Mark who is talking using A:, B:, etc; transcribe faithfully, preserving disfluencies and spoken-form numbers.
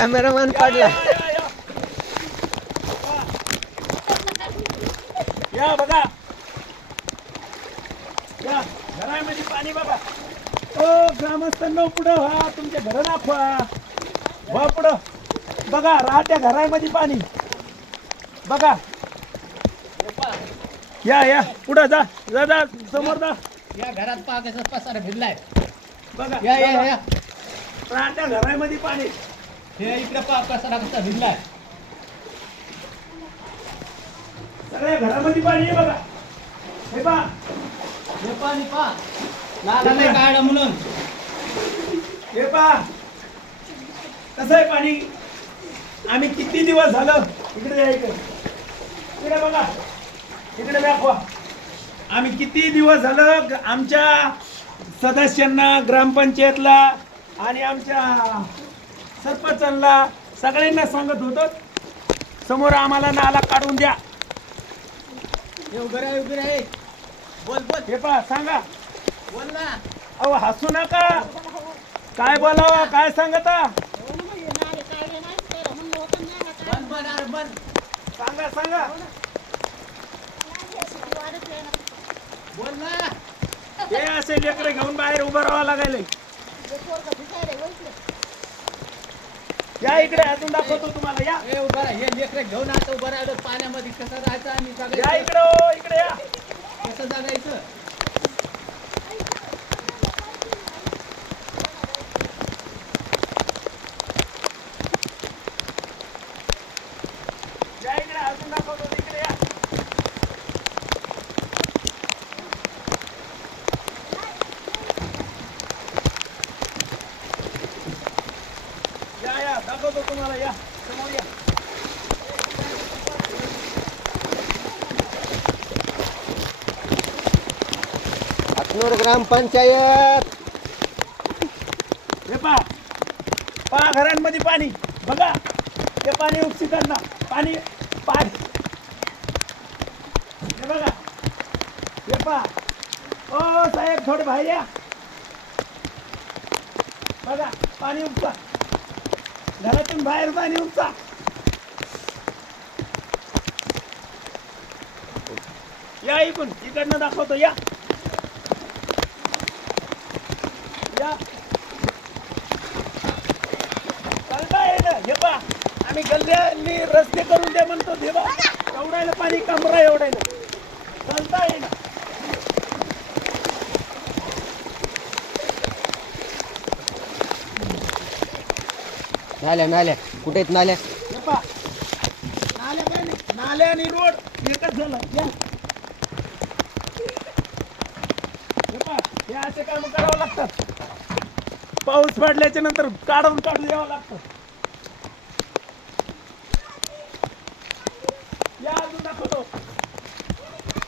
A: Cameraman पडला.
B: या बघा, या घरामध्ये पाणी बघा. ओ ग्रामस्थांना पुढं व्हा, तुमचे घर दाखवा. व्हा पुढं बघा, राहत्या घरामध्ये पाणी बघा. या या पुढं जा जा जा समोर जा.
C: या घरात पहा कसं पसारा भिडलाय.
B: बघा
C: या या या
B: राहत्या घरामध्ये पाणी.
C: हे इकडे पहा पसारा कसा भिडलाय.
B: सगळ्या घरामध्ये पाणी आहे बघा. हे पहा,
C: हे पाणी पहा नाला नाही काढा म्हणून.
B: हे पहा कसं आहे पाणी. आम्ही किती दिवस झालं इकडे या, इकडे इकडे बघा, इकडे दाखवा. आम्ही किती दिवस झालं ग- आमच्या सदस्यांना, ग्रामपंचायतला आणि आमच्या सरपंचांना सगळ्यांना सांगत होतो, समोर आम्हाला नाला काढून द्या.
C: हे उभे राहा उभे राहा. बोल बोल
B: हे पहा सांगा.
C: बोल ना.
B: अहो हसू नका. काय बोलावं, काय सांगता
C: बंद बंद अरे बंद.
B: सांगा सांगा.
C: बोल ना.
B: हे असे लेकरे घेऊन बाहेर उभं राहावं लागायला. या इकडे, अजून दाखवतो तुम्हाला. या
C: हे उभा राहा. हे लेकरं घेऊन आता उभं राहिलं पाण्यामध्ये. कसं राहायचं आम्ही
B: या
C: जगायचं.
B: इकडे, हो, इकडे या.
C: कसं जगायचं.
B: या इकडे, अजून दाखवतो. इकडे या. या या दाखवतो तुम्हाला. या समोर या.
A: हातनूर ग्रामपंचायत.
B: हे पहा, पहा घरांमध्ये पाणी बघा. हे पाणी उपसी करणार पाणी पाय. हे बघा, हे पहा. ओ साहेब थोडे बाहेर या. बघा पाणी उपसा, घरातून बाहेर पाणी उपसा. या इकडून, इकडनं दाखवतो. या या चालता येईल. हे पहा, आम्ही गल्ल्यांनी रस्ते करून दे म्हणतो. देवा एवढायला पाणी कमरा एवढायला चालता येईल.
A: नाल्या नाल्या कुठे आहेत नाल्या?
B: हे पहा, नाल्या काय नाही, नाल्या आणि रोड एकच झालं. या हे पहा, हे असे काम करावं लागतात. पाऊस पडल्याच्या नंतर काढून काढून द्यावं लागतं.